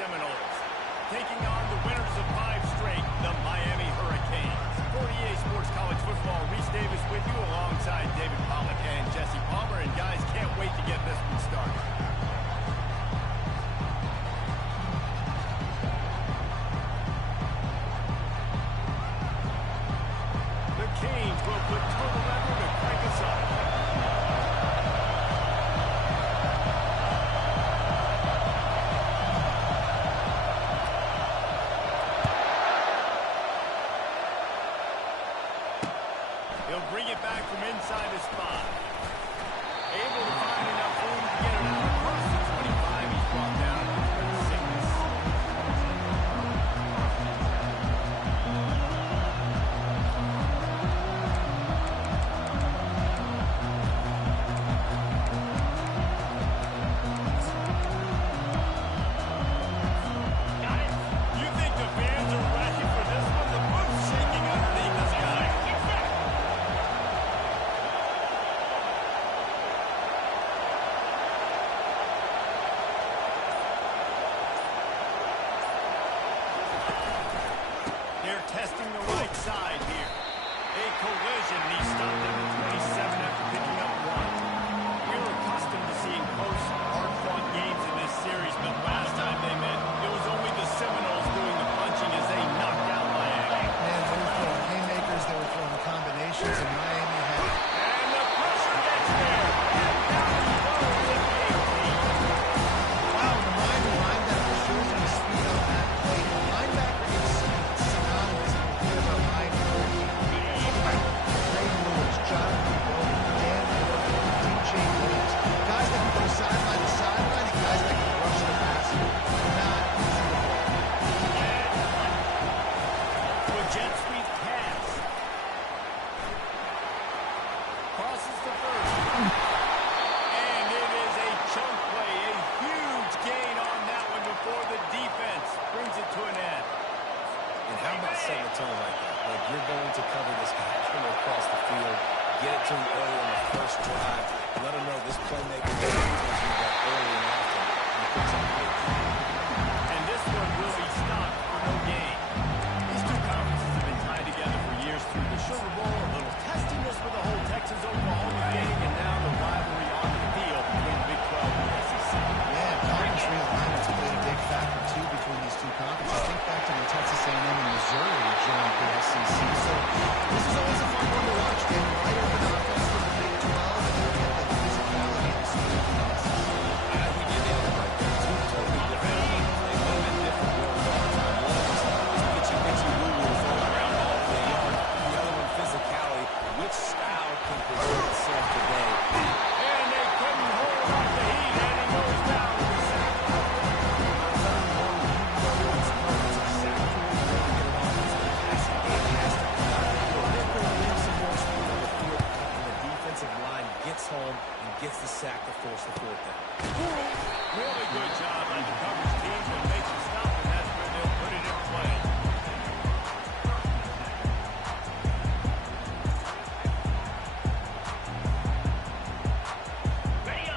Seminoles, taking on the winners of 5 straight, the Miami Hurricanes. For EA Sports College Football, Reese Davis with you alongside David Pollack and Jesse Palmer. And guys, can't wait to get this one started. The Canes will put total level to crank us up. He'll bring it back from inside his spot. Able to find enough room to get it out across the 25. He's brought down at the 36. Got it. You think the fans are ready for this one? The boot's shaking underneath this guy. They're testing the right side here. A collision. He stopped at the 27 after picking up 1. We're accustomed to seeing close, hard-fought games in this series, but last time they met, it was only the Seminoles doing the punching as they knocked out Miami. Man, they were throwing haymakers, they were throwing combinations, and Miami had... And the pressure gets there. And down he goes at the 18. Wow, the linebacker shows you the speed on that play. The linebacker is synonymous with a linebacker. Ray Lewis, Jonathan Bowman, Dan Gordon, DJ Williams. Guys that can go sideline to sideline and guys that can rush the passer. Not easy to To a jet sweep pass. Crosses the first. And it is a chunk play. A huge gain on that one before the defense brings it to an end. And how about setting a tone like that? Like, you're going to cover this guy coming across the field, get it to him early on the first drive, let him know this playmaker is going to be that early and often. And he puts up a big play. And this one will be stopped for no gain. These two conferences have been tied together for years through the Sugar Bowl, a little testiness with the whole Texas-Oklahoma thing, and now the rivalry on the field between the Big 12 and the SEC. Yeah, conference realignment's played a big factor, too, between these two conferences. Think back to when Texas A&M and Missouri joined the SEC. So this is always a fun one to watch, David. Wide open offense for the Big 12, and then you get the physicality of the speed of the SEC. I think you nailed it right there. Two totally different games. They live in different worlds all the time. One of them is itchy, woo-woo, throw around all the yard. The other one, physicality. Which style can present itself today? And they couldn't hold off the heat, and he goes down with a sack. Gets home and gets the sack to force the 4th down. Really good job by the coverage team to make them stop, and that's where they'll put it in play.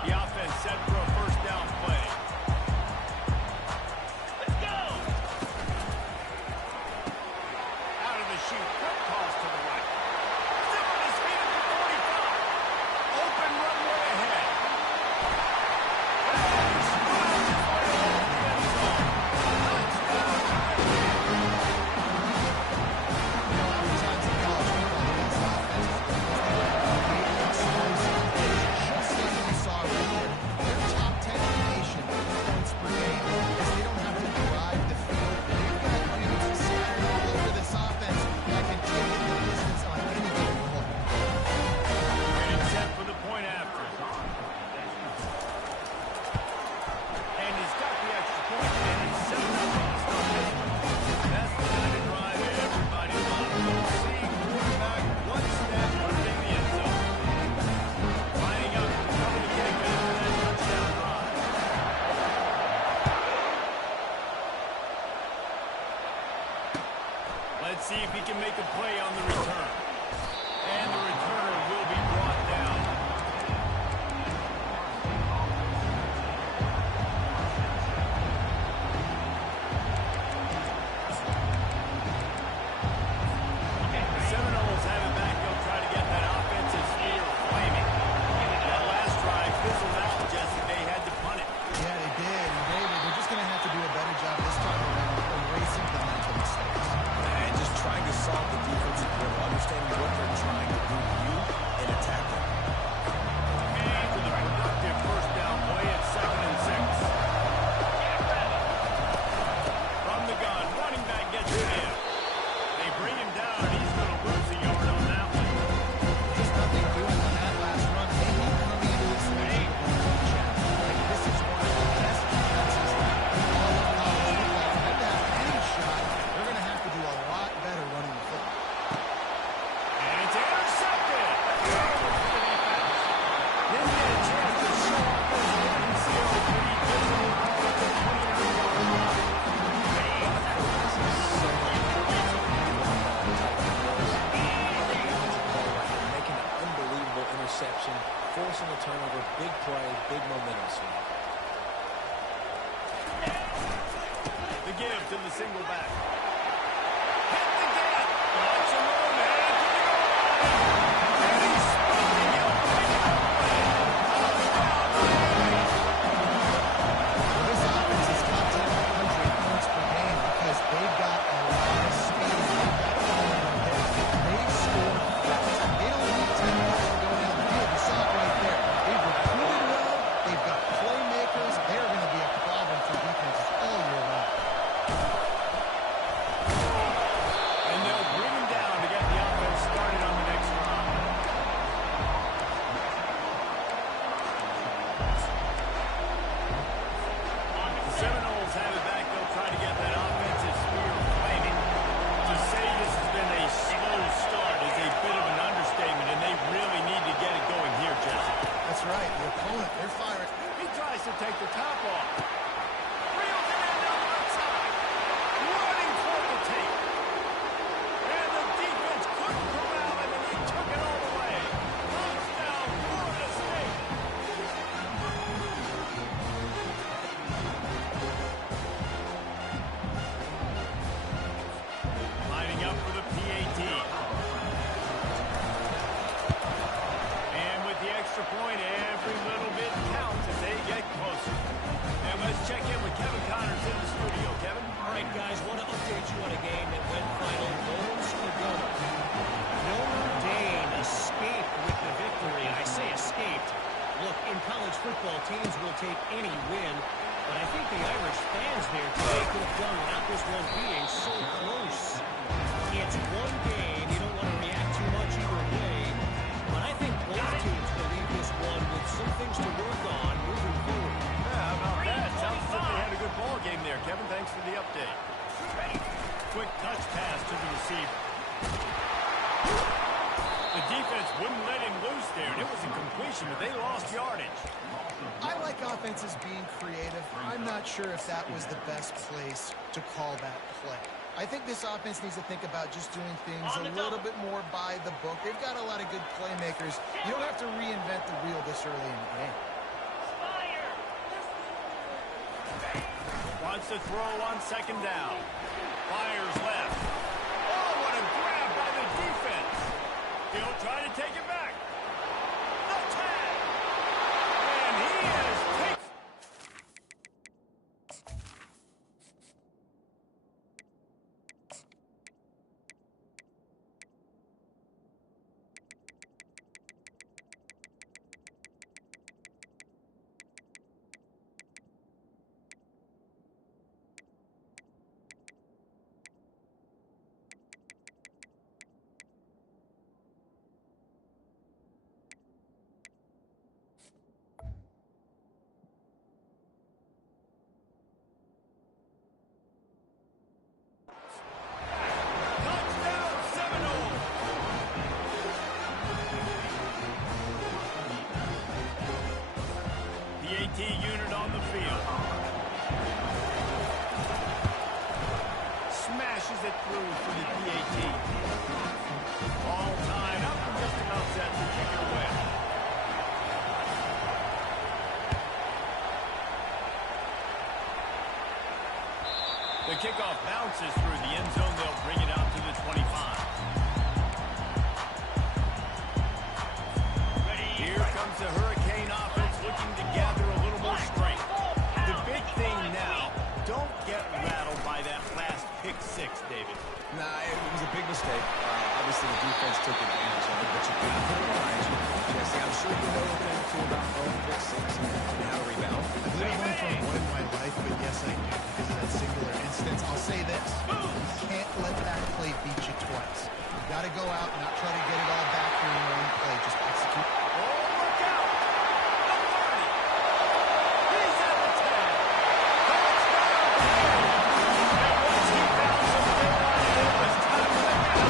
The offense set for a first down play. Let's go! Out of the chute, quick toss to the right. Still on his feet at the 45. Open runway ahead. Let's see if he can make a play on the return. And the returner will be brought down. single back. Hit the gap. Watch him roll, man. To the goal line. And he's spotting it. Well, this offense is top 10 in the country in points per game because they've got a lot of speed. They've got they score fast. They don't need 10 guys to go down the field. You saw it right there. They've recruited well. They've got playmakers. They're going to be a problem for defenses all year long. And they'll bring him down to get the offense started on the next drive. The Seminoles have it back. They'll try to get that offensive spear flaming. To say this has been a slow start is a bit of an understatement, and they really need to get it going here, Jesse. That's right. The opponent, they're firing. He tries to take the top off. Reels it in on the outside. Running toward the tape. And the defense couldn't corral him, and they took it all the way. Touchdown, Florida State. Lining up for the PAT. And with the extra point, every little bit counts as they get closer. And let's check in with Kevin Connors in the studio. Kevin? All right, guys, want to update you on a game that went final goals ago. Notre Dame escaped with the victory. I say escaped. Look, in college football, teams will take any win, but I think the Irish fans there today could have done without this one being so close. It's one game. You don't want to react too much either way, but I think both teams will leave this one with some things to work on moving forward. Yeah, how about that? Sounds as if they had a good ball game there. Kevin, thanks for the update. Quick touch pass to the receiver. The defense wouldn't let him loose there, and it was a completion, but they lost yardage. I like offenses being creative. I'm not sure if that was the best place to call that play. I think this offense needs to think about just doing things a little bit more by the book. They've got a lot of good playmakers. You don't have to reinvent the wheel this early in the game. Wants to throw on second down. Fires left. Oh, what a grab by the defense. He'll try to take it back. The tag. And he is taken. Touchdown, Seminoles. PAT unit on the field. Smashes it through for the PAT. All tied up and just about set to kick it away. The kickoff bounces through the end zone. They'll bring it out to the 25. Here comes the Hurricane offense looking to gather a little more strength. The big thing now, don't get rattled by that last pick six, David. Nah, it was a big mistake. Obviously, the defense took advantage of it, but you got to put it behind you. Jesse, I'm sure you know a thing or two about throwing pick six and how to rebound. I've lived one from one in my life, but yes, I do because of that singular instance. I'll say this. You can't let that play beat you twice. You've got to go out and not try to get it all back for your own play. Just execute. Oh, look out! The 30. He's at the 10. Touchdown! And once he found some daylight, it was time to get out.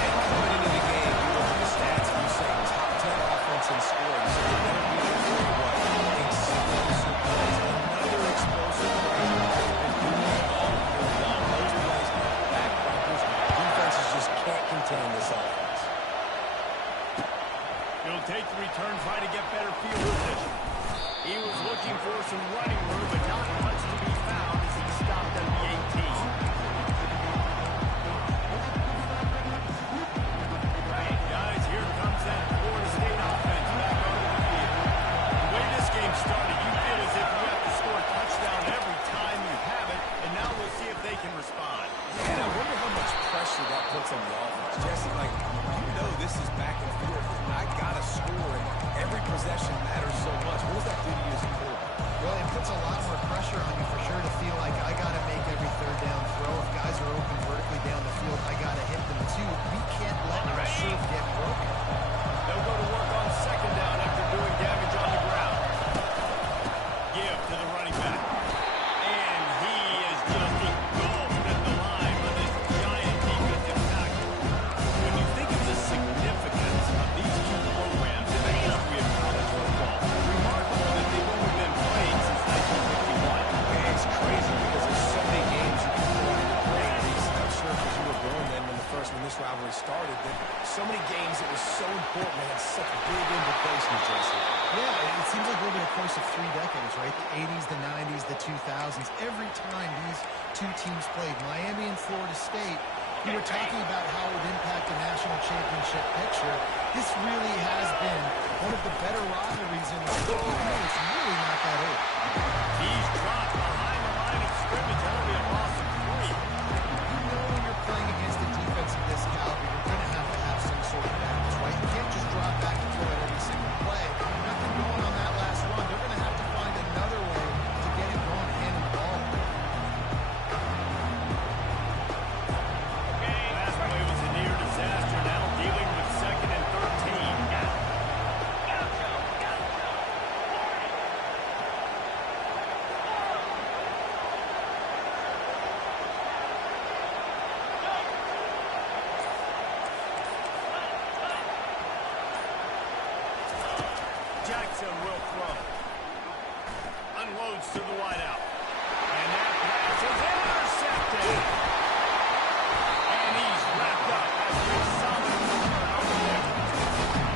And coming into the game, you look at the stats and you say top 10 offense in scoring, so you better be able to do what? Explosive plays. Another explosive play. They've been doing it all year long. Those plays, backbreakers, defenses just can't contain sport, and they had such big implications, Jesse. Yeah, it seems like over the course of 3 decades, right? The 80s, the 90s, the 2000s. Every time these two teams played, Miami and Florida State, we were talking about how it would impact the national championship picture. This really has been one of the better rivalries in the sport, even though it's really not that old. He's dropped behind the line of scrimmage. That'll be a loss of 3. You know when you're playing against a defense of this caliber, you're going to have some sort of balance, right? You can't just drop back and throw it every single play. Nothing going on that last run. They're going to have to find another way to get it going, handing the ball. Last play was a near disaster. Now dealing with 2nd and 13. Jackson will throw. Unloads to the wideout. And that pass is intercepted. And he's wrapped up after a solid return over there.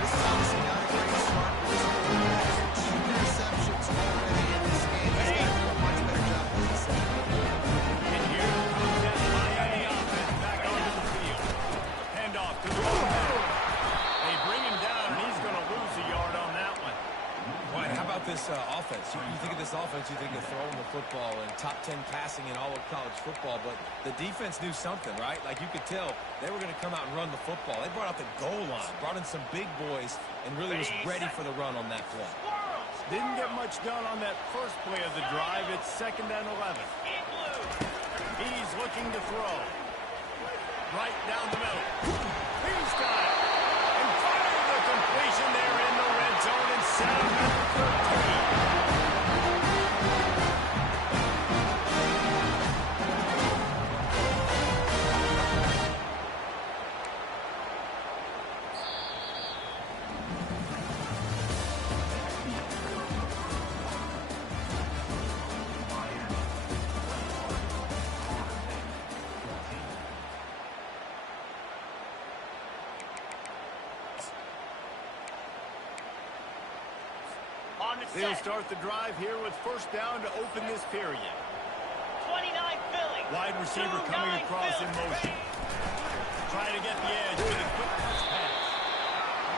This is obviously not a great start for this quarterback. 2 interceptions already in this game. He's got to do a much better job than this. And here comes that Miami offense back onto the field. Handoff to the quarterback. They bring him down, and he's going to lose a yard on that one. Right, how about this offense? You think of this offense, you think of throwing the football and top 10 passing in all of college football, but the defense knew something, right? Like you could tell they were going to come out and run the football. They brought out the goal line, brought in some big boys, and really was ready for the run on that play. Didn't get much done on that first play of the drive. It's 2nd and 11. He's looking to throw. Right down the middle. He's got it. And finally the completion there in the red zone and set up number 13. They'll start the drive here with 1st down to open this period. 29 Philly. Wide receiver coming across in motion. Trying to get the edge with a quick touch pass.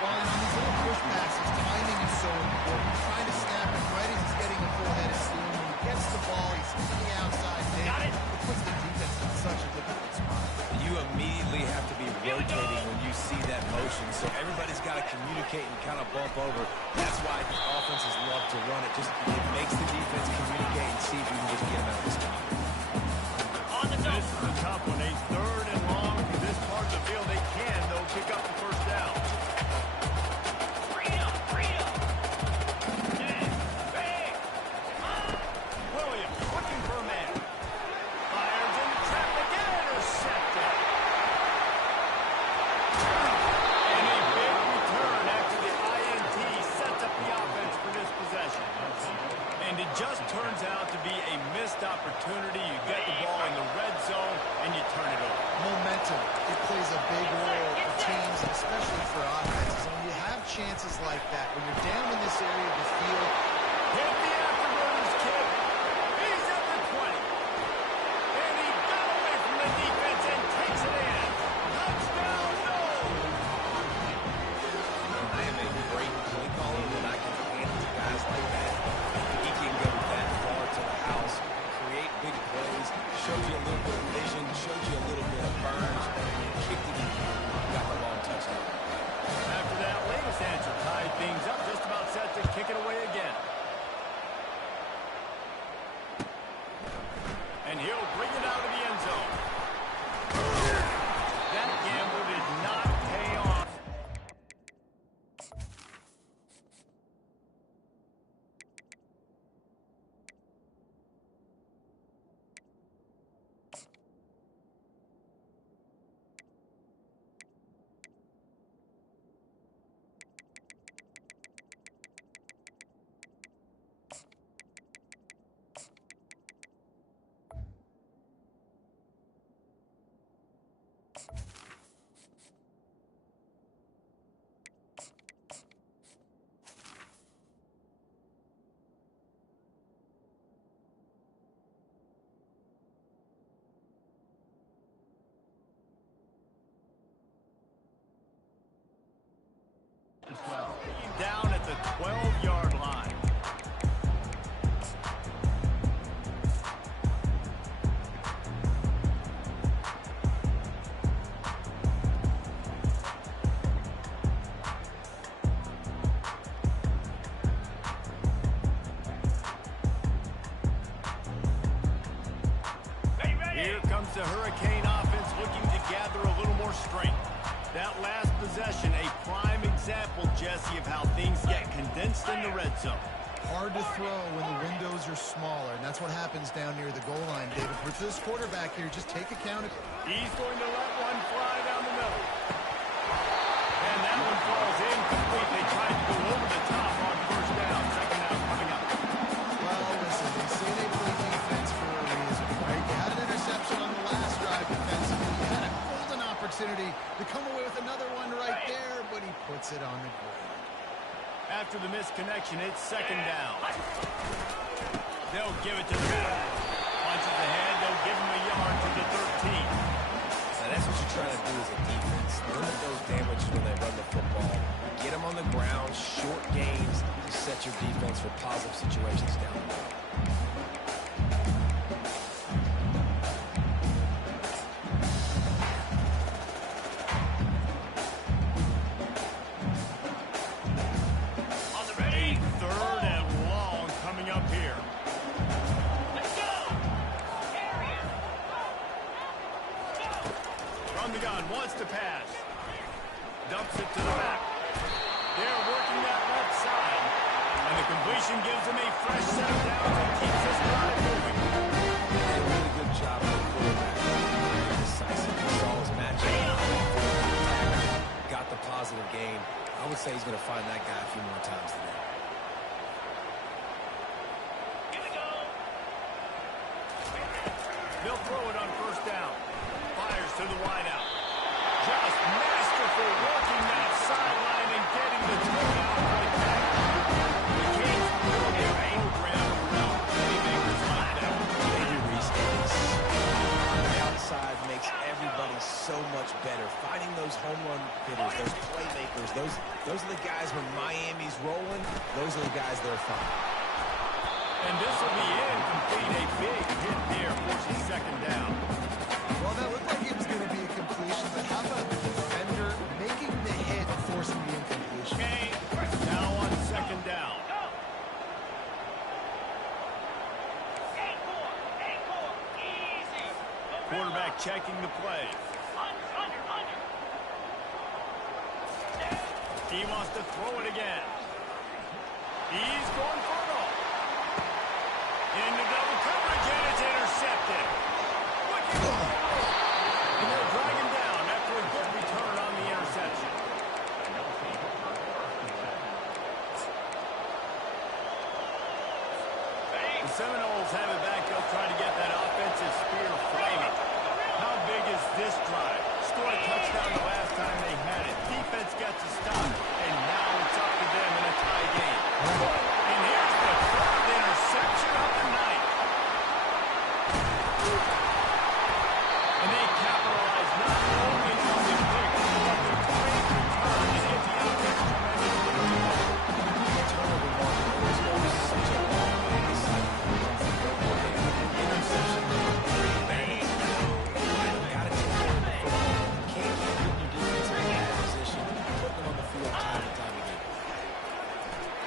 Well, and on these little push passes, timing is so important. Trying to snap it right as he's getting a full head of steam. When he gets the ball, he's to the outside. Got it. It puts the defense in such a difficult spot. You immediately have to be rotating when you see that motion, so everybody's got to communicate and kind of bump over. That's why the offenses love to run it. Just it makes the defense communicate and see if you can just get them out of this game. On the This is a tough one. A 3rd and long from this part of the field. They can, though, pick up the 1st down. freedom. Williams looking for a man. Fires into traffic and intercepted. And a big return after the INT sets up the offense for this possession. And it just turns out to be a missed opportunity. You get the ball in the red zone and you turn it over. Momentum, it plays a big role for teams, and especially for offenses. And when you have chances like that, when you're down in this area of the field, Hit the afterburners kick. He's at the 20. And he got away from the defense and takes it in. Touchdown, no! I am a great play caller when I can hand it to guys like that. He can go that far to the house, create big plays, shows you a little bit of vision, shows you a little bit of burns, and kicked it in. Got the long touchdown. After that latest answer tied things up, just about set to kick it away again. Here comes the Hurricane offense looking to gather a little more strength. That last possession, a prime example, Jesse, of how things get condensed in the red zone. Hard to throw when the windows are smaller, and that's what happens down near the goal line, David. For this quarterback here, just take account of... He's going to let one fly down the middle. And that one falls incomplete. They tried to go over the top on first down. Second down coming up. Well, listen, they say they play defense for a reason, right? You had an interception on the last drive defensively. You had a golden opportunity to come away with another one right there, but he puts it on the ground. After the missed connection, it's second down. They'll give it to the back. Punches ahead. They'll give him a yard to the 13. Now that's what you're trying to do as a defense. Limit those damages when they run the football. Get them on the ground, short gains to set your defense for positive situations down the road. Wants to pass. Dumps it to the back. They're working that left side. And the completion gives them a fresh set of downs and keeps this drive moving. They did a really good job of the quarterback. Very decisive. He saw his matchup. Got the positive gain. I would say he's going to find that guy a few more times today. Here we go. They'll throw it on first down. Fires to the wideout. Just masterful working that sideline and getting the touchdown right back. The Kings build their program around playmakers like that. Maybe Reese Davis on the outside makes everybody so much better. Finding those home run hitters, those playmakers, those are the guys when Miami's rolling, those are the guys they're finding. And this will be incomplete. A big hit there forces second down. Well, that looked like it was going to be a completion, but how about the defender making the hit and forcing the incompletion? Okay, now on second down. Easy. Quarterback checking the play. Under. He wants to throw it again. He's going for it all. Into double coverage, and it's intercepted. And they'll drag him down after a good return on the interception. The Seminoles have it back. They'll try to get that offensive spear flaming. How big is this drive? Scored a touchdown the last time they had it. Defense got to stop, and now it's up to them in a tie game. And here's the third interception of the night. And they capitalize not only on the pick, but the great return to get the offense tremendously. Turnover margin always goes such a long way this side. Interception number 3, man. Got to take care of the football. Can't keep putting your defense in that position. Put them on the field time and time again.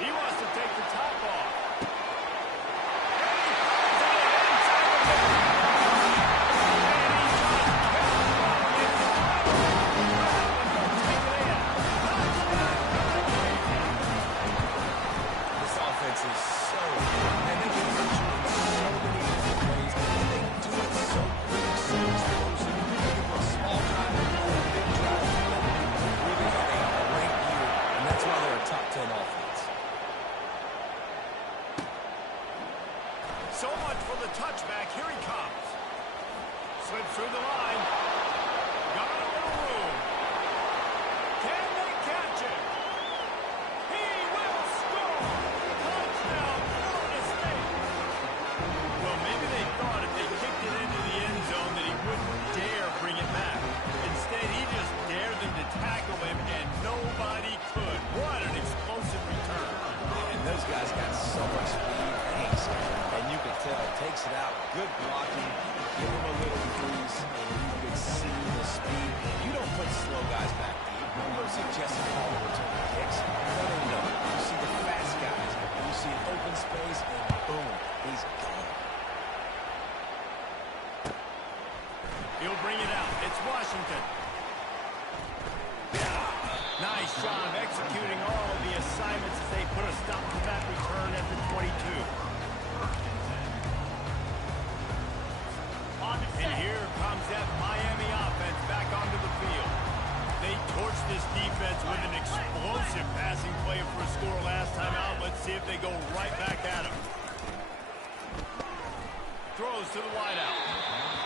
He wants to take the top off. This offense is so good, and they can hurt you in so many different ways. They do it so quick, so explosive. They can put a small drive or a big drive together. They really had a great year, and that's why they're a top 10 offense. So much for the touchback. Here he comes. Slips through the line. Got a little room. Can they catch it? He will score. Touchdown, Florida State. Well, maybe they thought if they kicked it into the end zone that he wouldn't dare bring it back. Instead, he just dared them to tackle him, and nobody could. What an explosive return. And those guys got so much speed, pace, and you could tell, takes it out, good blocking, give him a little crease, and you could see the speed. You don't put slow guys back deep. You don't see Jesse Paul return kicks. No. You see the fast guys. You see open space, and boom, he's gone. He'll bring it out. It's Washington. Nice job executing all of the assignments as they put a stop to that return at the 22. And here comes that Miami offense back onto the field. They torched this defense with an explosive passing play for a score last time out. Let's see if they go right back at him. Throws to the wideout.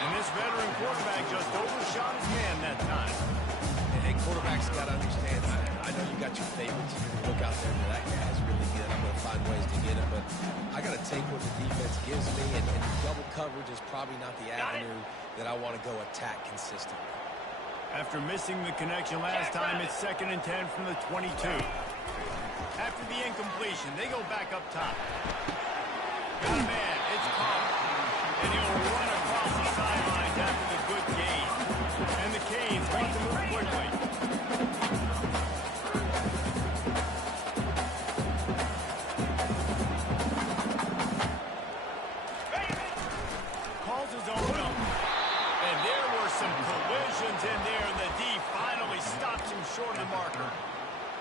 And this veteran quarterback just overshot his man that time. Hey, quarterbacks got to understand. I know you got your favorites. You look out there and that guy's really good. I'm going to find ways to get him, but I got to take what the defense gives me, and double coverage is probably not the avenue that I want to go attack consistently. After missing the connection last time, it's 2nd and 10 from the 22. After the incompletion, they go back up top. Got a man. It's caught. And he'll run across the sidelines after the good gain. And the Canes want to move quickly. Calls his own number. And there were some collisions in there, and the D finally stops him short of the marker.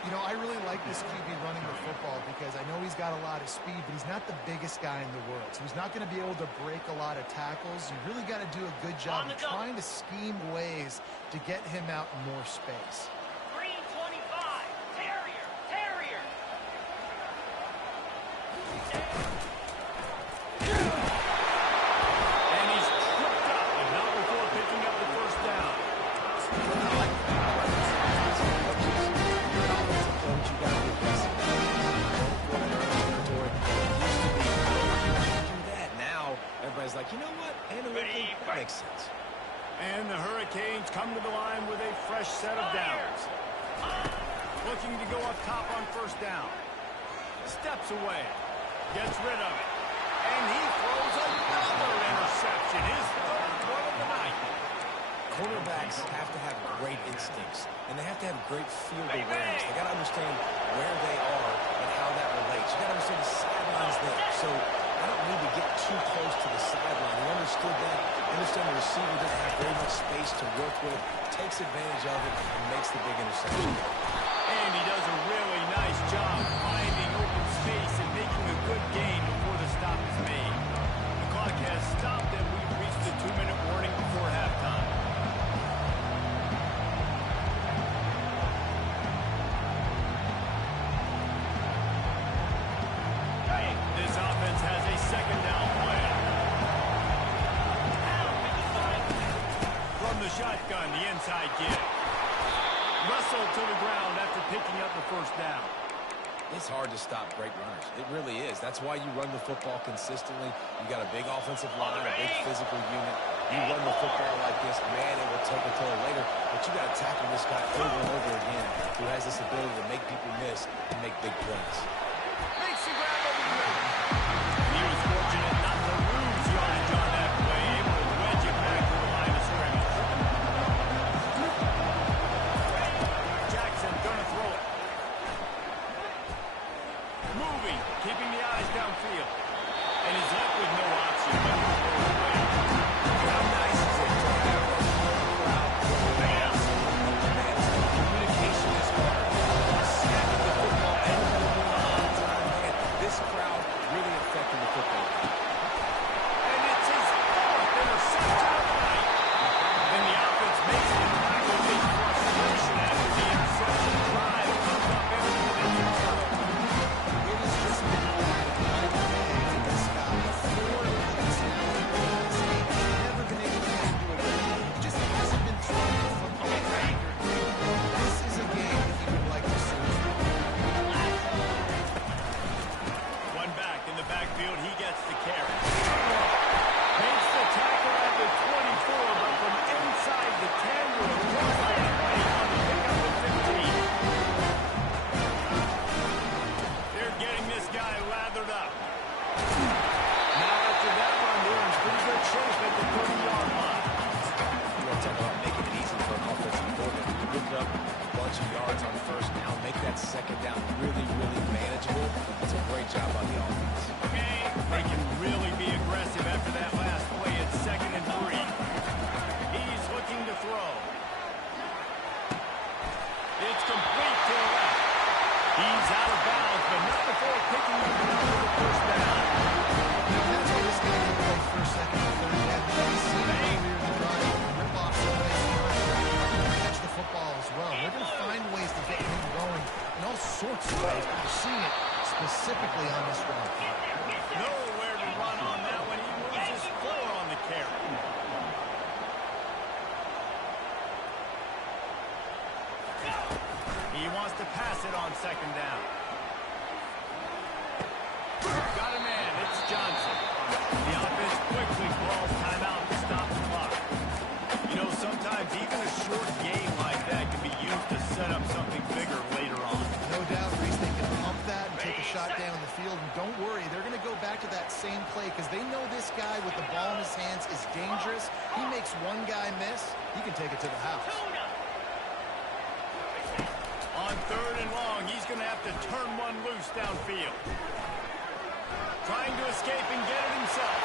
You know, I really like this QB running the football because I know he's got a lot of speed, but he's not the biggest guy in the world. So he's not going to be able to break a lot of tackles. You really got to do a good job of trying to scheme ways to get him out in more space. Green 25. Terrier. Terrier. And he's tripped up, but not before picking up the first down. Everybody's like, you know what? Analytically, that makes sense. And the Hurricanes come to the line with a fresh set of downs. Looking to go up top on first down. Steps away. Gets rid of it. And he throws another interception. His third one of the night. Cornerbacks have to have great instincts, and they have to have great field awareness. They got to understand where they are and how that relates. You got to understand the sidelines there. So I don't need to get too close to the sideline. He understood that. Understand the receiver doesn't have very much space to work with, takes advantage of it, and makes the big interception. And he does a really nice job finding open space and making a good gain before the stop is made. The clock has stopped, and we've reached the 2-minute warning before halftime. This offense has a second down plan. From the shotgun, the inside give. Russell to the ground after picking up the first down. It's hard to stop great runners. It really is. That's why you run the football consistently. You got a big offensive line, a big physical unit. You run the football like this, man, it will take a toll later. But you got to tackle this guy over and over again who has this ability to make people miss and make big plays. Makes the grab over the middle. He was fortunate not to lose yardage on that play, able to wedge it back to the line of scrimmage. Jackson gonna throw it. Moving, keeping the eyes downfield. And he's left with no option but to throw it away. How nice is it to have that crowd fans? Communication is hard. Snapping the football and moving on. second down. Got a man. It's Johnson. The offense quickly calls timeout to stop the clock. You know, sometimes even a short game like that can be used to set up something bigger later on. No doubt, Reese, they can pump that and take a shot down the field. And don't worry, they're going to go back to that same play because they know this guy with the ball in his hands is dangerous. He makes one guy miss, he can take it to the house. On third and long, he's going to have to turn one loose downfield. Trying to escape and get it himself.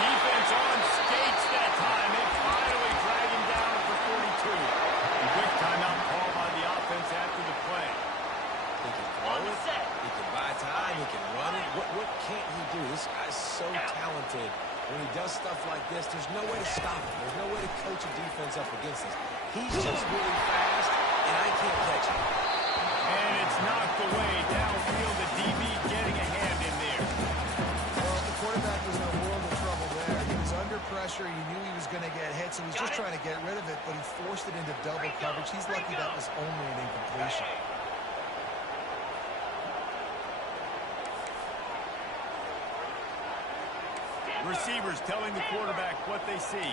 Defense on skates that time. They finally drag him down for 42. Quick timeout call by the offense after the play. He can throw it. He can buy time. He can run it. What can't he do? This guy's so talented. When he does stuff like this, there's no way to stop him. There's no way to coach a defense up against this. He's just really fast, and I can't catch him. And it's knocked away downfield. The DB getting a hand in there. Well, the quarterback was in a world of trouble there. He was under pressure. He knew he was going to get hit, so he was just trying to get rid of it, but he forced it into double coverage. He's lucky that was only an incompletion. Receivers telling the quarterback what they see.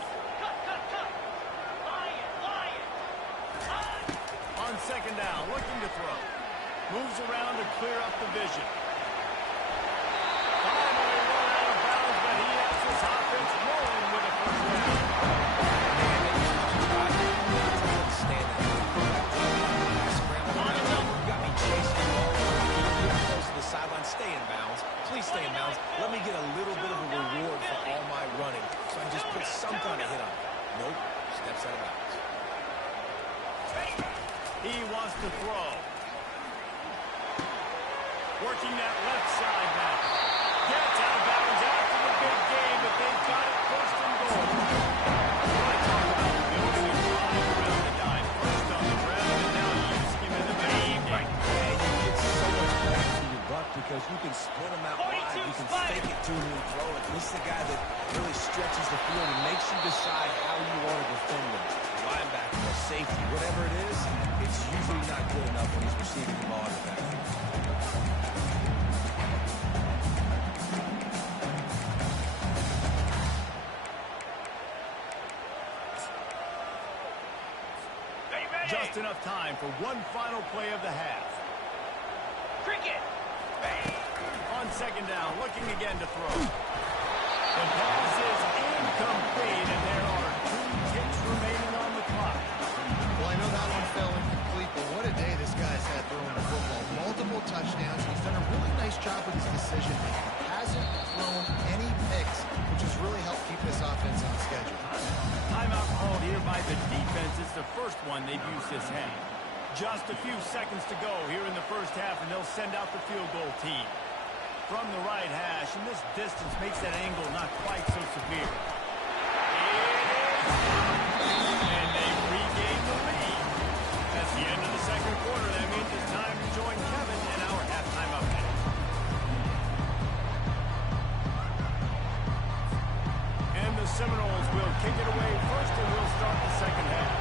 On second down, looking to throw. Moves around to clear up the vision. Finally run out of bounds, but he has his offense rolling with a first down. Got me chasing the ball. Close to the sideline. Stay in bounds. Please stay in bounds. Let me get a little bit of a reward for all my running, so I can just put some kind of hit on it. Nope. Steps out of bounds. He wants to throw. Working that left side now. Gets out of bounds after the big game, but they've got it first and goal. I talk about building a drive around the dime. First on the ground, and now using him in the main game. And you get so much bang for your buck because you can split him out wide. You can fake it to him and throw it. This is the guy that really stretches the field and makes you decide how you want to defend him. Linebacker or safety, whatever it is, it's usually not good enough when he's receiving the ball in the backfield. Just enough time for one final play of the half. Cricket. On second down, looking again to throw. The pass is incomplete, and there are 2 ticks remaining on the clock. Well, I know that one fell incomplete, but what a day this guy's had throwing the football. Multiple touchdowns. He's done a really nice job with his decision-making. Hasn't thrown any picks, which has really helped keep this offense on schedule. Timeout called here by the defense. It's the first one they've used this half. Just a few seconds to go here in the first half, and they'll send out the field goal team. From the right hash, and this distance makes that angle not quite so severe. And they regain the lead. That's the end of the second quarter. That means it's time to join Kevin in our halftime update. And the Seminoles will kick it away first, and we'll start the second half.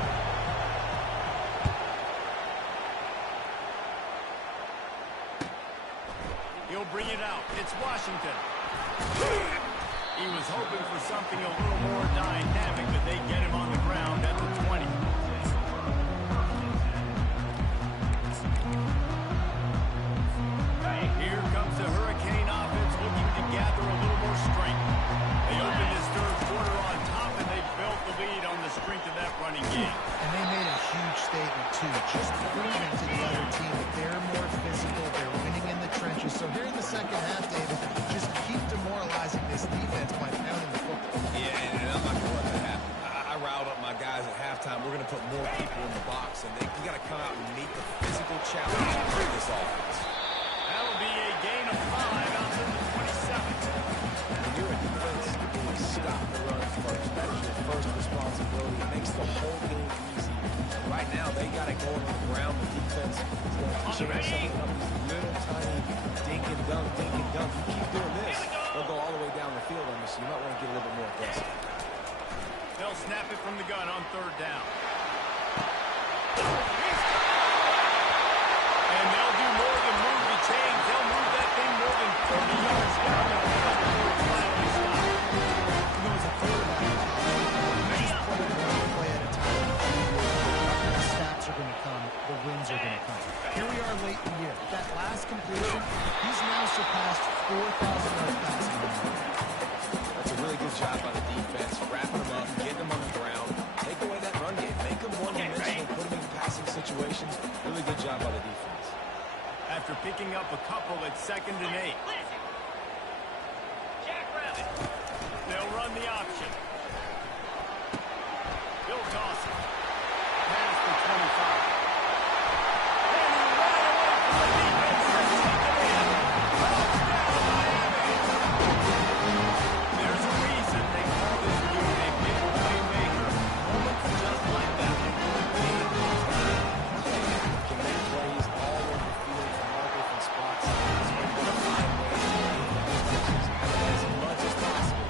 He'll bring it out. It's Washington. He was hoping for something a little more dynamic, but they get him on the ground at the 20. Here comes the Hurricane offense looking to gather a little more strength. They opened this third quarter on top, and they built the lead on the strength of that running game. And they made a huge statement, too, just proving to the other team that they're more physical, they're winning in the trenches. So here in the second half, David, just keep demoralizing this defense by pounding the football. Yeah, and I'm not going to let that happen. I riled up my guys at halftime. We're going to put more people in the box, and we got to come out and meet the physical challenge of this offense. That'll be a gain of 5 out to the 27. When you're a defense, you can stop the run first. That is your first responsibility. It makes the whole game easy. And right now, they got it going on the ground. The defense is going to push something up these little tiny dink and dunk, dink and dunk. You keep doing this, they'll go all the way down the field on you, so you might want to get a little bit more aggressive. They'll snap it from the gun on third down. And they'll job by the defense. After picking up a couple at 2nd and 8. Jackrabbit. They'll run the option. Bill Dawson. Pass for 25. And he ran away from the defense and took it in. Touchdown, Miami. There's a reason they call this dude a big playmaker. Moments just like that. Can make plays all over the field from all different spots. He's going to find ways to make those touches as much as possible.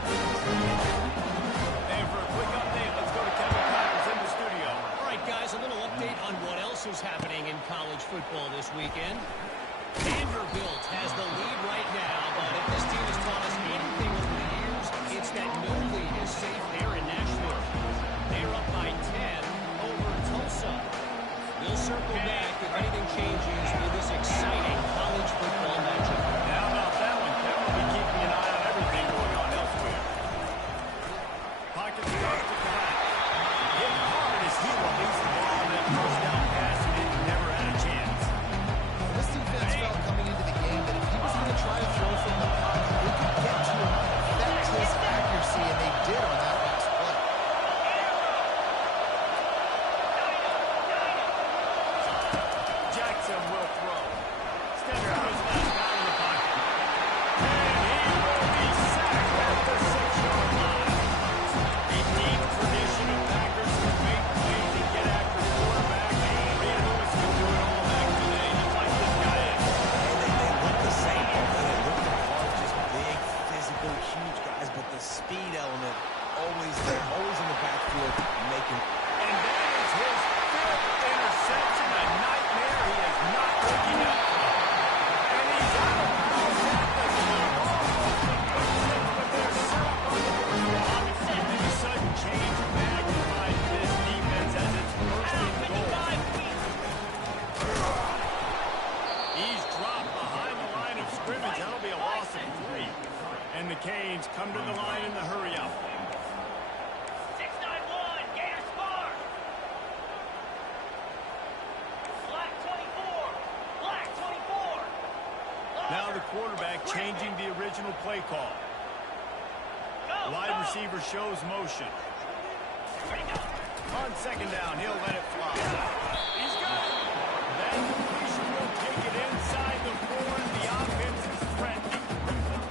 And for a quick update, let's go to Kevin Connors in the studio. All right, guys, a little update on what else is happening in college football this weekend. Vanderbilt has the lead right now, but if this team has taught us anything over the years, it's that no lead is safe there in Nashville. They're up by 10 over Tulsa. We'll circle back if anything changes with this exciting college football matchup. How about that one? Kevin will be keeping an eye on everything going on elsewhere. Pocket starts to collapse. Hit hard as he released the ball on that first down pass, and it never had a chance. This defense felt coming into the game that if he was going to try to throw from the pocket, they could get to him, affect his accuracy, and they did on that last play. Jackson will throw. Steps to his left, out of the pocket. And he will be sacked at the 6-yard line. A deep tradition of Packers who make plays and get after the quarterback. Rhea Lewis can do it all back today, just like this guy is. They look the same. They look the part, just big, physical, huge guys, but the speed element always there, always in the backfield, making. And that is his 5th interception, a nightmare he is not looking up from. And he's out of bounds at the 2, almost completes it, but they're set up on the board. And the sudden change magnifies this defense as it's 1st and goal. He's dropped behind the line of scrimmage. That'll be a loss of 3. And the Canes come to the line in the hurry-up. 691. Gators score. Black 24. Black 24. Now the quarterback changing the original play call. Go, Wide go. receiver shows motion. Ready, go. On 2nd down, he'll let it fly. He's got it. That completion will take it inside the 4, and the offense is threatening.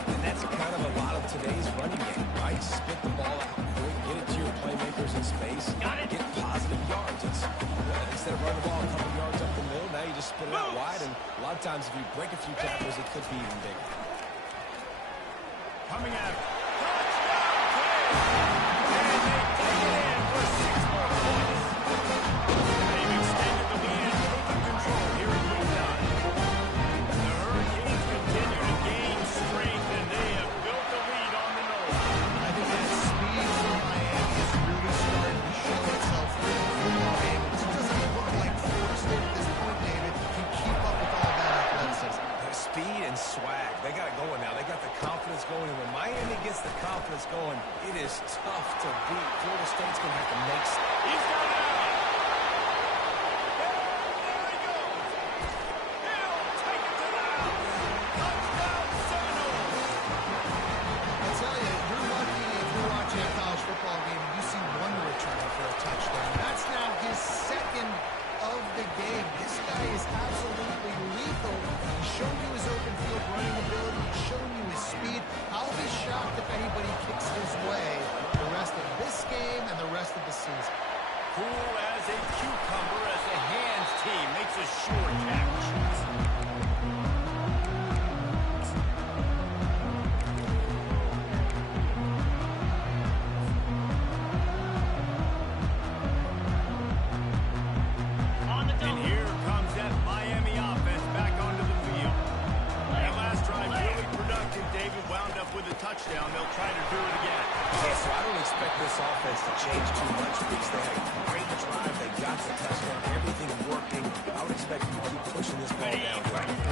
And that's kind of a lot of today's running game, right? Spit the ball out quick, get it to your playmakers in space, Got it. get positive yards. Instead of running the ball a couple yards up the middle, now you just spit it out wide, and a lot of times if you break a few tackles, it could be even bigger. Coming at him. Touchdown, Canes! And they take it in for 6 more points. They've extended the lead and taken control here in week 9. The Hurricanes continue to gain strength, and they have built the lead on the nose. I think that speed from Miami is really starting to show itself in the football game. It just doesn't look like Florida State at this point, David, can keep up with all that athleticism. Their speed and swag, they got it going now. They got the confidence going, and when Miami gets the confidence going, it is tough to beat. Florida State's going to have to make. He's got it out. There he goes. He'll take it to the house. Touchdown, Seminoles. I tell you, you're lucky if you're watching a college football game and you see one return for a touchdown. That's now his 2nd of the game. This guy is absolutely lethal. He's shown you his open field running ability. He's shown you his speed. I'll be shocked if anybody kicks his way the rest of this game and the rest of the season. Cool as a cucumber as the hands team makes a sure catch. On the And double. here comes that Miami offense back onto the field. That last drive really productive. David wound up with a touchdown. They'll try to do it again. Yeah, so I don't expect this offense to change too much because they had a great drive. They got the touchdown. Everything working. I would expect them to keep pushing this ball down.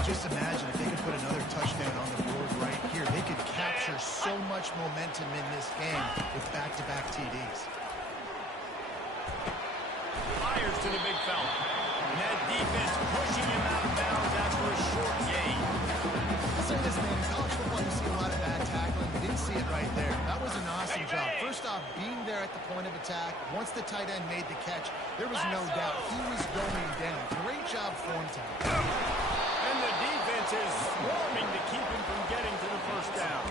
Just imagine if they could put another touchdown on the board right here. They could capture so much momentum in this game with back-to-back TDs. Fires to the big fella. And that defense pushing him out of bounds after a short gain. I'll say this, man. In college football, you see a lot of bad tackling. We didn't see it right there. That was an awesome job. First off, being there at the point of attack. Once the tight end made the catch, there was no doubt he was going down. Great job for him, Tom. And the defense is swarming to keep him from getting to the first down.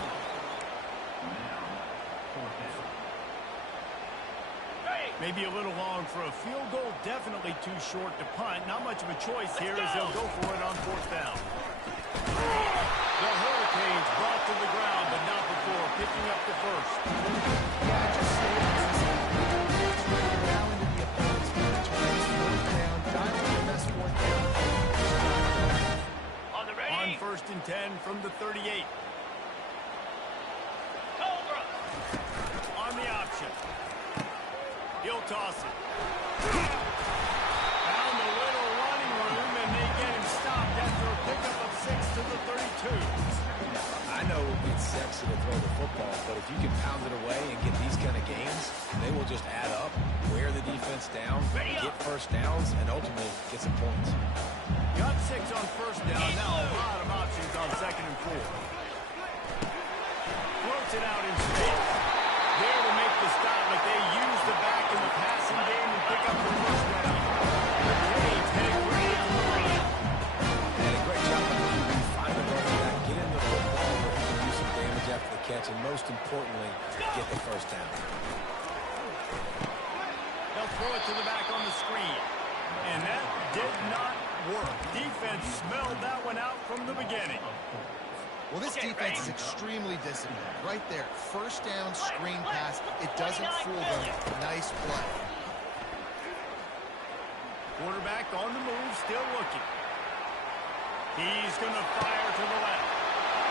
Maybe a little long for a field goal. Definitely too short to punt. Not much of a choice here as they'll go for it on fourth down. The Hurricanes brought to the ground, but not before picking up the first. Yeah, just stay now into the opponent's territory. Fourth down, dial in the best fourth down. On the ready. On first and 10 from the 38. Cobra. On the option. He'll toss it. Found a little running room, and they get him stopped after a pickup of 6 to the 32. I know it's sexy to throw the football, but if you can pound it away and get these kind of gains, they will just add up, wear the defense down, get first downs, and ultimately get some points. Got 6 on first down. Now a lot of options on second and 4. Floats it out in space. There to make the stop, but they use the back in the passing game and pick up the first down. The Canes heading for the end of the run. And a great job by the QB. Find the running back, get in the football where he can do some damage after the catch, and most importantly, get the first down. They'll throw it to the back on the screen. And that did not work. Defense smelled that one out from the beginning. Well, this defense is extremely disciplined. Right there, first down, screen pass. It doesn't fool them. Nice play. Quarterback on the move, still looking. He's going to fire to the left.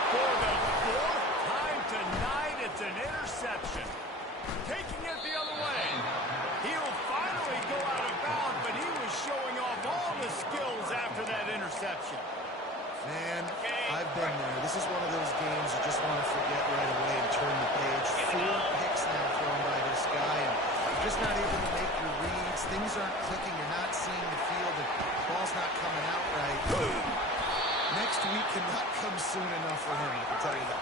For the 4th time tonight, it's an interception. Taking it the other way. He'll finally go out of bounds, but he was showing off all the skills after that interception. Man, I've been there. This is one of those games you just want to forget right away and turn the page. 4 picks now thrown by this guy, and you're just not able to make your reads. Things aren't clicking. You're not seeing the field. The ball's not coming out right. Next week cannot come soon enough for him, I can tell you that.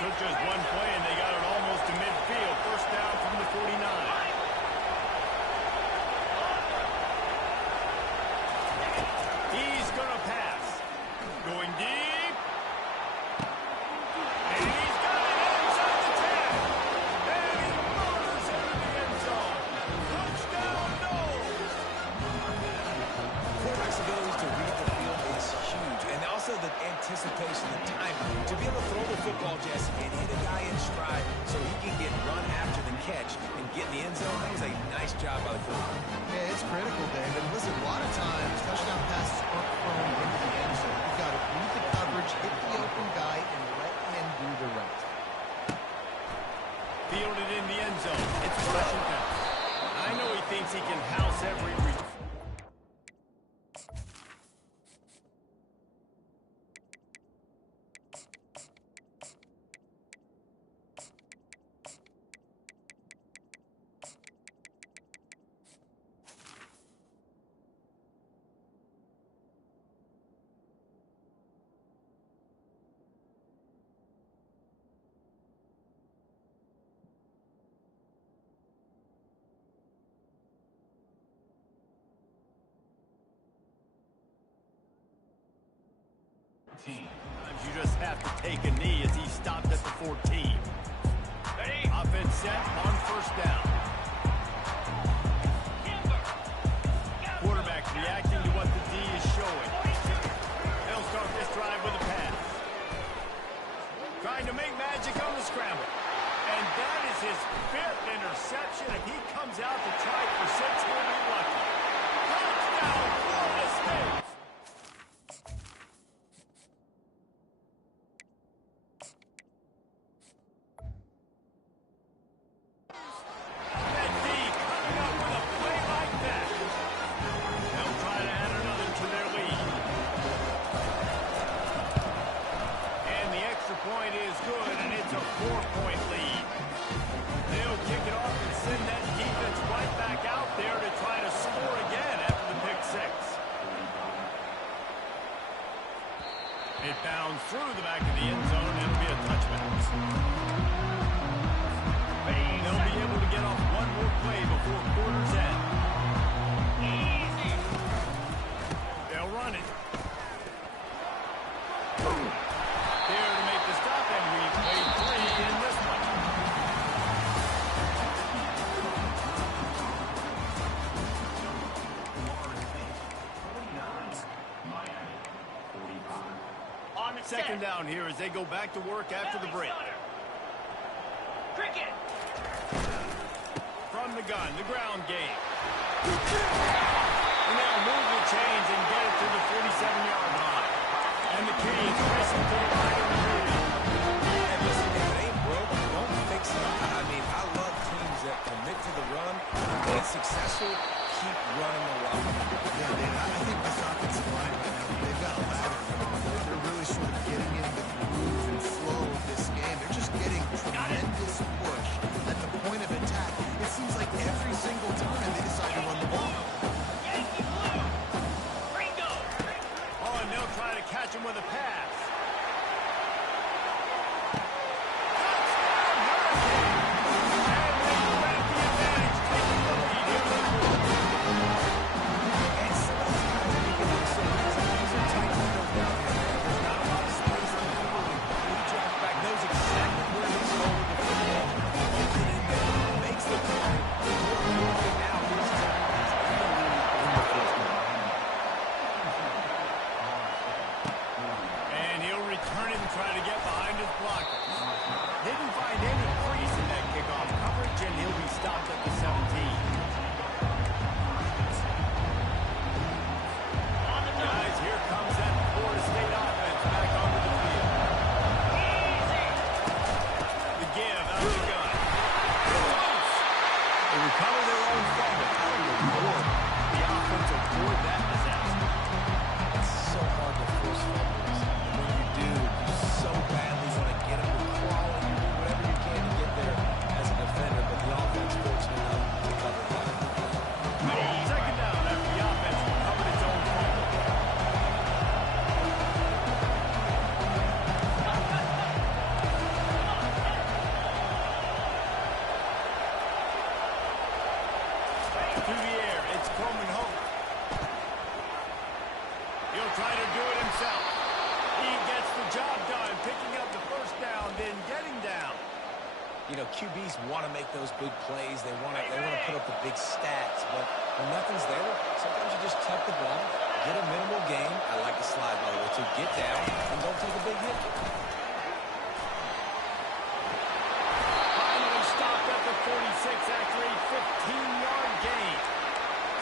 Took just one play, and they got it almost to midfield. First down from the 49. He's going to pass. Going deep. And he's got it inside the 10. And he motors into the end zone. Touchdown, Knowles. Quarterback's ability to read the field is huge, and also the anticipation, the timing. To be able to throw the football, Jesse, and hit a guy in stride so he can get run after the catch and get in the end zone, that was a nice job by the quarterback. Yeah, it's critical, David. Listen, a lot of times, touchdown passes aren't thrown into the end zone. You've got to read the coverage, hit the open guy, and let him do the rest. Fielded in the end zone. It's Washington. I know he thinks he can house every reach. Sometimes you just have to take a knee as he stopped at the 14. Ready? Offense set on first down. Quarterback reacting to what the D is showing. They'll start this drive with a pass. Trying to make magic on the scramble. And that is his 5th interception. If he comes out to try for 6, he'll be lucky. Touchdown, Florida State. Point is good, and it's a 4-point lead. They'll kick it off and send that defense right second down here as they go back to work after the break. Cricket. From the gun, the ground game. And they'll move the chains and get it to the 47-yard line. And the Canes racing to the line of the field. And listen, if it ain't broke, don't fix it. I mean, I love teams that commit to the run. When it's successful, keep running the rock. Yeah, Dan, I think this offensive line right now, they've got a ladder going. They're really sort of getting into the groove and flow of this game. They're just getting tremendous push at the point of attack. It seems like every single time they decide to run the ball. Yankee blue. Ringo. Oh, and they'll try to catch him with a pass. And some of these guys make it look so easy. These are tight windows down here, man. There's not a lot of space on the field. When he drops back, knows exactly where he's going with the football. Holds it in there, makes the play. Right now, here's his offense in the lead in the first quarter. And he'll return it and try to get behind his blockers. Didn't find any crease in that kickoff coverage, and he'll be stopped at the 17. Guys, here comes that Florida State offense back onto the field. The give out of the gun. Close. They recover their own fumble. How do you avoid the offense avoid that disaster? It's so hard to force fumbles. And when you do, you so badly want to get them to crawl, and you do whatever you can to get there as a defender, but the offense fortunate enough to cover that. Second down after the offense recovered its own fumble. Through the air, it's Coleman Hope. He'll try to do it himself. He gets the job done, picking up the first down, then getting down. You know, QBs want to make those big plays. They want to put up the big stats, but when nothing's there, sometimes you just tuck the ball, get a minimal gain. I like the slide, by the way, too. Get down and don't take a big hit. Finally stopped at the 46 after a 15-yard gain.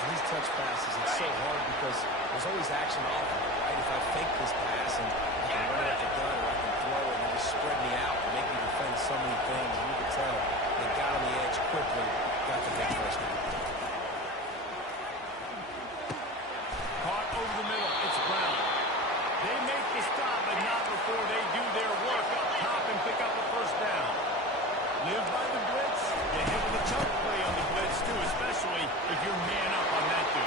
And these touch passes, it's so hard because there's always action off of it, right? If I fake this pass and I can run it at the gun or I can throw it and just spread me out and make me defend so many things, and you can tell they got on the edge quickly, got the big first down. Caught over the middle. It's Brown. They make the stop, but not before they do their work up top and pick up a first down. Live by the blitz. You hit with a chunk play on the blitz, too, especially if you're man up on that dude.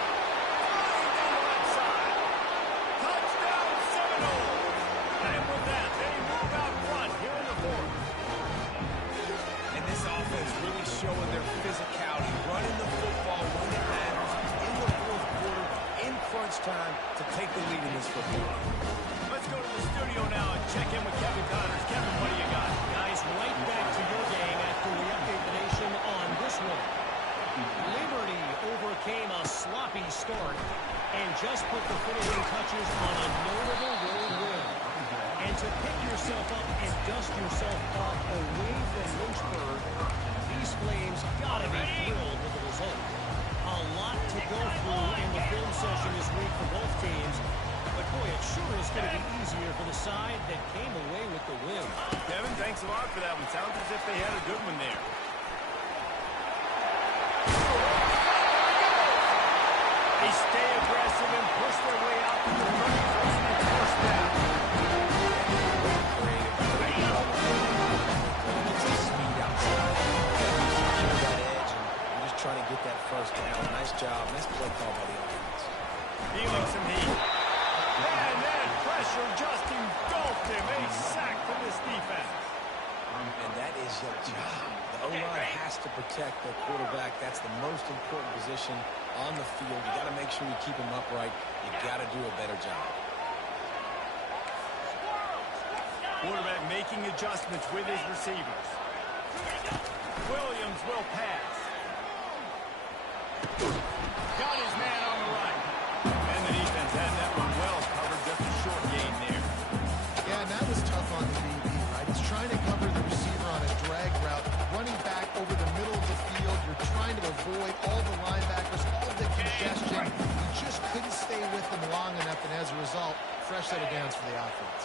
Flying down the left side. Touchdown, Seminoles. And with that, they move out front here in the fourth. And this offense really showing their physicality, running the football when it matters, in the fourth quarter, in crunch time, to take the lead in this football. Let's go to the studio now and check in with Kevin Connors. Kevin, what do you got? Guys, right back to your game after we update the nation on this one. Liberty overcame a sloppy start and just put the finishing touches on a notable road win. And to pick yourself up and dust yourself off away from Lynchburg, these Flames gotta be thrilled with the result. A lot to go through in the film session this week for both teams, but boy, it sure is going to be easier for the side that came away with the win. Kevin, thanks a lot for that one. Sounds as if they had a good one there. They stay aggressive and push their way out to the 34 and it's first down. Speed outside. Secure that edge, and you're just trying to get that first down. Nice job. Nice play call by the offense. Feeling some heat. And that pressure just engulfed him. A sack for this defense. And that is your job. The O-line has to protect their quarterback. That's the most important position on the field. You got to make sure you keep him upright. You got to do a better job. Quarterback making adjustments with his receivers. Williams will pass. Got his man on the right. And the defense had that one well covered. Just a short gain there. Yeah, now void, all the linebackers, all the congestion. He just couldn't stay with them long enough, and as a result, fresh set of downs for the offense.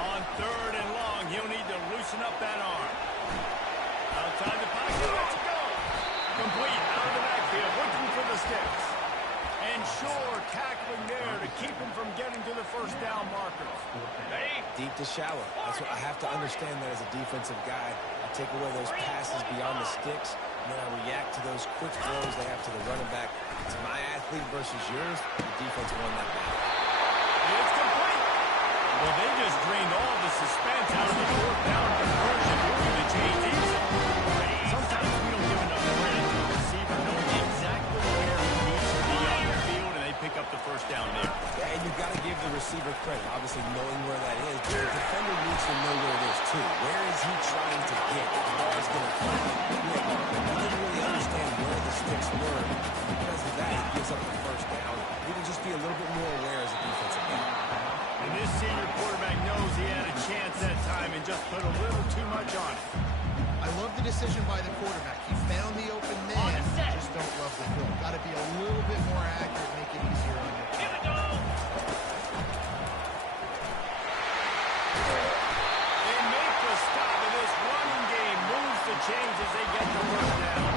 On 3rd and long, he'll need to loosen up that arm. Outside the pocket, let's go. Complete out of the backfield, looking for the sticks. And sure, tackling there to keep him from getting to the first down markers. Deep to shallow. That's what I have to understand that as a defensive guy. I take away those passes beyond the sticks, and then I react to those quick throws they have to the running back. It's my athlete versus yours. The defense won that battle. It's complete. Well, they just drained all the suspense out of the 4th down conversion, moving the chains easy. Sometimes we don't give enough credit to a receiver knowing exactly where he needs to be on the field, and they pick up the first down there. Yeah, and you've got to give the receiver credit, obviously knowing where that is, but the defender needs to know where it is too. Where is he trying to get? The ball is going to come. He didn't really understand where the sticks were, and because of that, he gives up the first down. We can just be a little bit more aware as a defensive guy. And this senior quarterback knows he had a chance that time and just put a little too much on it. I love the decision by the quarterback. He found the open man. Just don't love the throw. Got to be a little bit more accurate, make it easier on you. Here we go. They make the stop, and this running game moves the chains as they get the first down.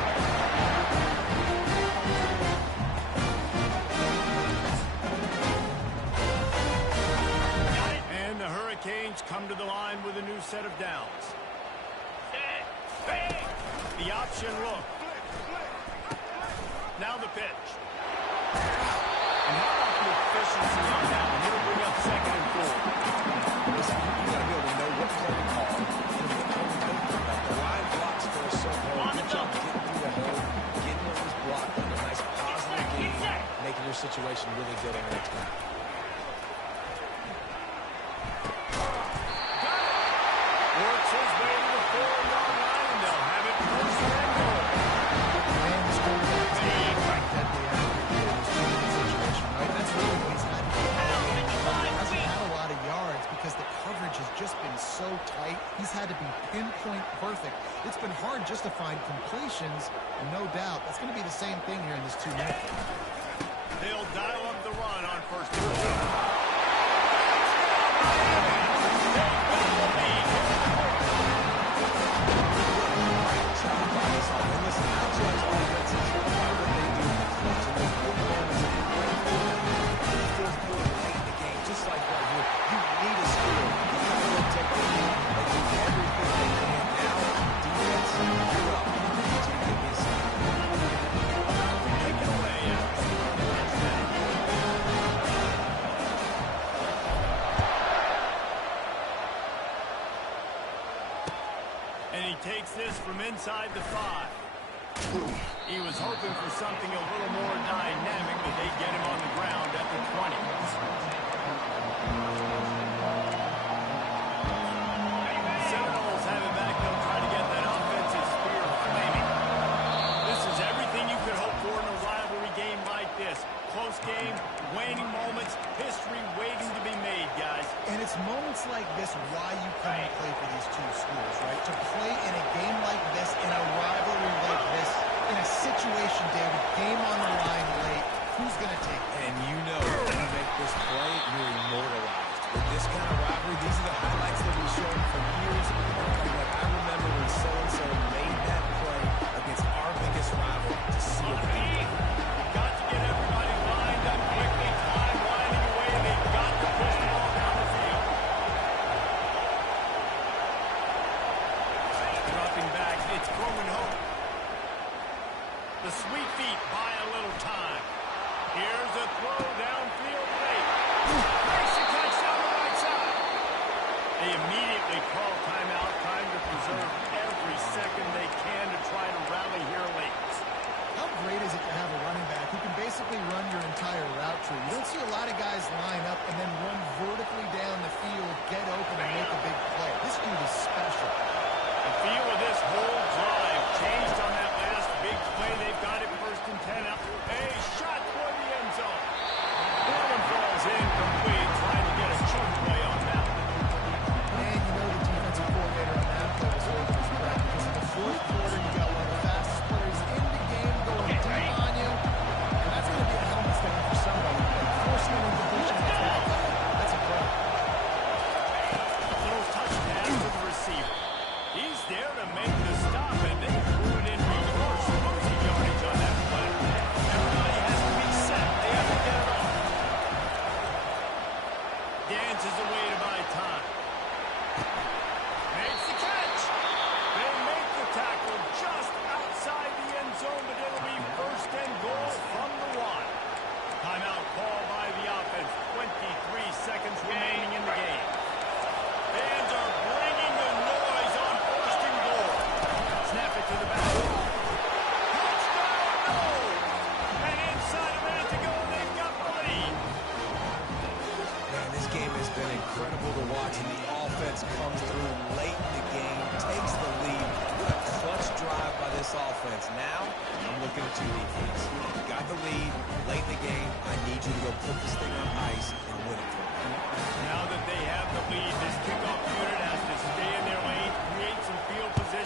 And the Hurricanes come to the line with a new set of downs. Set. Bang. The option look. Now the pitch. And how about the efficiency on that one? He'll bring up 2nd and 4. Listen, you got to be able to know what play to call. The line blocks for us so hard. Good job getting through the hole, getting what was blocked, and a nice positive game, making your situation really good on the next one. Works his way to the 4-yard line, and they'll have it first and goal. And this quarterback is quite deadly accurate in this 2-minute situation, right? That's really what he's had to do all game. He hasn't had a lot of yards because the coverage has just been so tight. He's had to be pinpoint perfect. It's been hard just to find completions, and no doubt that's going to be the same thing here in this 2-minute. They'll dial up the run on 1st and 10. And he takes this from inside the 5. He was hoping for something a little more dynamic, but they get him on the ground at the 20. Seminoles have it back. They'll try to get that offensive spear flaming. This is everything you could hope for in a rivalry game like this. Close game, waning moments, history waiting to be made, guys. And it's moments like this why you come and play for these two schools, right? To play in a game like this, in a rivalry like this, in a situation, David, game on the line late, who's going to take it? And you know, when you make this play, you're immortalized. With this kind of rivalry, these are the highlights that we show for years. And like I remember when so-and-so made that play against our biggest rival to seal the game. Got to get everybody lined up quickly. Time winding away, and they've got to push the ball down the field. Dropping back, it's Coleman Hope. The sweet feet buy a little time. Here's a throw downfield late. Makes the catch down the right side. They immediately call timeout, trying to preserve every second they can to try to rally here late. How great is it to have a running back who can basically run your entire route tree? You don't see a lot of guys line up and then run vertically down the field, get open, and make a big play. This dude is special. The feel of this whole drive changed on that last big play. They've got it 1st and 10 out. A shot toward the end zone. That one falls incomplete, trying to get a choke play on that one. And you know the defensive coordinator on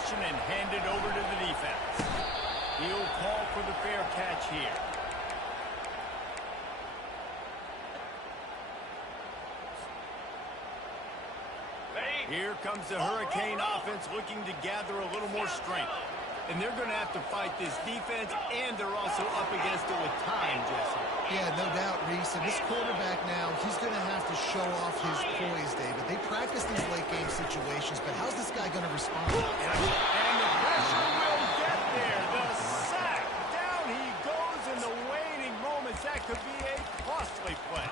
possession and hand it over to the defense. He'll call for the fair catch here. Here comes the Hurricane offense looking to gather a little more strength. And they're going to have to fight this defense, and they're also up against it with time, Jesse. Yeah, no doubt, Reese. And this quarterback now, he's going to have to show off his poise, David. They practice these late-game situations, but how's this guy going to respond? And the pressure will get there. The sack. Down he goes in the waning moments. That could be a costly play.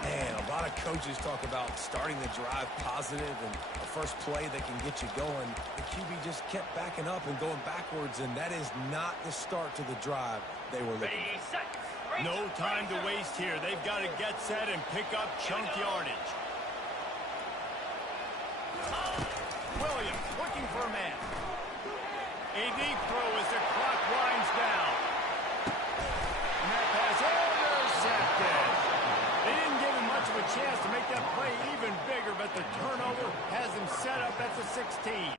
Man, a lot of coaches talk about starting the drive positive and a first play that can get you going. The QB just kept backing up and going backwards, and that is not the start to the drive they were looking for. No time to waste here. They've got to get set and pick up chunk yardage. Williams looking for a man. A deep throw as the clock winds down. And that pass intercepted. They didn't give him much of a chance to make that play even bigger, but the turnover has him set up at the 16.